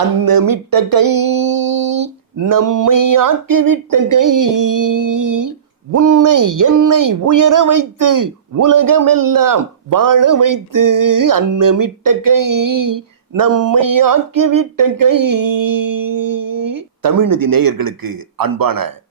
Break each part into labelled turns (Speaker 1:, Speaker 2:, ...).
Speaker 1: அன்னமிட்ட கை நம்மை ஆக்கிவிட்ட கை. உன்னை என்னை உயர வைத்து உலகமெல்லாம் வாழ வைத்து அன்னமிட்ட கை நம்மை ஆக்கிவிட்ட கை. தமிழ்நதி நேயர்களுக்கு அன்பான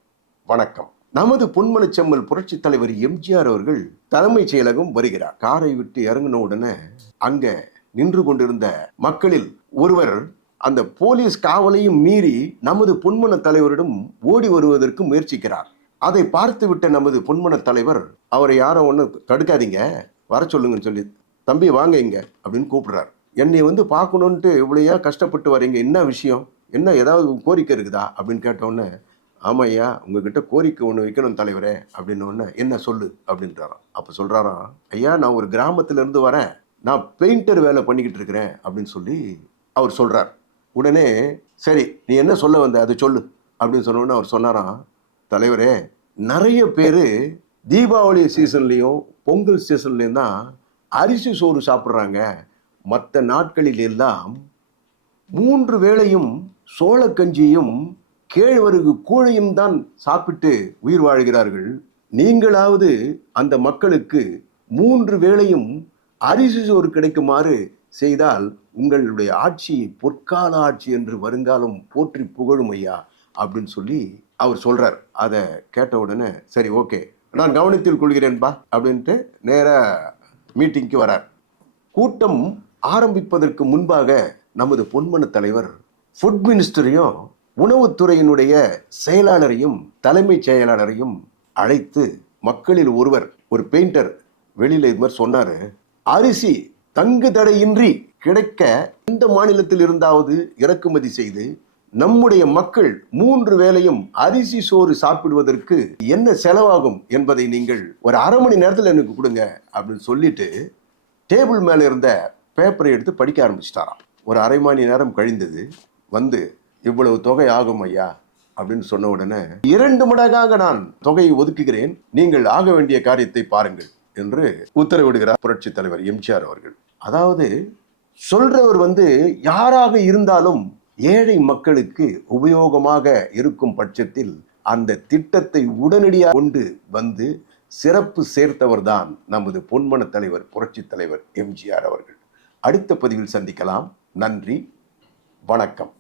Speaker 1: வணக்கம். நமது பொன்மனச்செம்மல் புரட்சி தலைவர் எம்ஜிஆர் அவர்கள் தலைமைச் செயலகம் வருகிறார். காரை விட்டு இறங்கின உடனே அங்க நின்று கொண்டிருந்த மக்களில் ஒருவர் அந்த போலீஸ் காவலையும் மீறி நமது பொன்மன தலைவரிடம் ஓடி வருவதற்கு முயற்சிக்கிறார். அதை பார்த்துவிட்ட நமது பொன்மன தலைவர் அவரை யாரும் ஒன்றும் தடுக்காதீங்க வர சொல்லுங்கன்னு சொல்லி தம்பி வாங்க இங்க அப்படின்னு கூப்பிடுறாரு. என்னை வந்து பார்க்கணுன்ட்டு இவ்வளையா கஷ்டப்பட்டு வரீங்க? என்ன விஷயம்? என்ன ஏதாவது கோரிக்கை இருக்குதா? அப்படின்னு கேட்டோன்னே ஆமாம் ஐயா உங்ககிட்ட கோரிக்கை ஒன்று வைக்கணும் தலைவரே அப்படின்னு ஒன்று என்ன சொல்லு? அப்படின்றாராம். அப்போ சொல்கிறாராம் ஐயா நான் ஒரு கிராமத்துல இருந்து வரேன். நான் பெயிண்டர் வேலை பண்ணிக்கிட்டு இருக்கிறேன் அப்படின்னு சொல்லி அவர் சொல்கிறார் உடனே சரி நீ என்ன சொல்ல வந்த? அதை சொல்லு. அப்படின்னு சொன்ன அவர் சொன்னாராம் தலைவரே நிறைய பேர் தீபாவளி சீசன்லேயும் பொங்கல் சீசன்லேயும் தான் அரிசி சோறு சாப்பிட்றாங்க. மற்ற நாட்களில் எல்லாம் மூன்று வேளையும் சோளக்கஞ்சியும் கேழ்வரகு கூழையும் தான் சாப்பிட்டு உயிர் வாழ்கிறார்கள். நீங்களாவது அந்த மக்களுக்கு மூன்று வேளையும் அரிசி சோறு கிடைக்குமாறு செய்தால் உங்களுடைய ஆட்சி பொற்கால ஆட்சி என்று வருங்காலம் போற்றி புகழும் ஐயா அப்படின்னு சொல்லி அவர் சொல்கிறார் அதை கேட்ட உடனே சரி ஓகே நான் கவனத்தில் கொள்கிறேன்பா அப்படின்ட்டு நேராக மீட்டிங்க்கு வரார். கூட்டம் ஆரம்பிப்பதற்கு முன்பாக நமது பொன்மன தலைவர் ஃபுட் மினிஸ்டரையும் உணவுத்துறையினுடைய செயலாளரையும் தலைமைச் செயலாளரையும் அழைத்து மக்களில் ஒருவர் ஒரு பெயிண்டர் வெளியில் இது மாதிரி சொன்னார். அரிசி தங்கு தடையின்றி கிடைக்க இந்த மாநிலத்தில் இருந்தாவது இறக்குமதி செய்து நம்முடைய மக்கள் மூன்று வேளையும் அரிசி சோறு சாப்பிடுவதற்கு என்ன செலவாகும் என்பதை நீங்கள் ஒரு அரை மணி நேரத்தில் எனக்கு கொடுங்க அப்படின்னு சொல்லிட்டு டேபிள் மேலே இருந்த பேப்பரை எடுத்து படிக்க ஆரம்பிச்சிட்டாராம். ஒரு அரை மணி நேரம் கழிந்தது. வந்து இவ்வளவு தொகை ஆகும் ஐயா அப்படின்னு சொன்ன உடனே இரண்டு மடங்காக நான் தொகையை ஒதுக்குகிறேன். நீங்கள் ஆக வேண்டிய காரியத்தை பாருங்கள் என்று உத்தரவிடுகிறார் புரட்சி தலைவர் எம்ஜிஆர் அவர்கள். அதாவது சொல்றவர் வந்து யாராக இருந்தாலும் ஏழை மக்களுக்கு உபயோகமாக இருக்கும் பட்சத்தில் அந்த திட்டத்தை உடனடியாக கொண்டு வந்து சிறப்பு சேர்த்தவர்தான் நமது பொன்மன தலைவர் புரட்சி தலைவர் எம்ஜிஆர் அவர்கள். அடுத்த பதிவில் சந்திக்கலாம். நன்றி. வணக்கம்.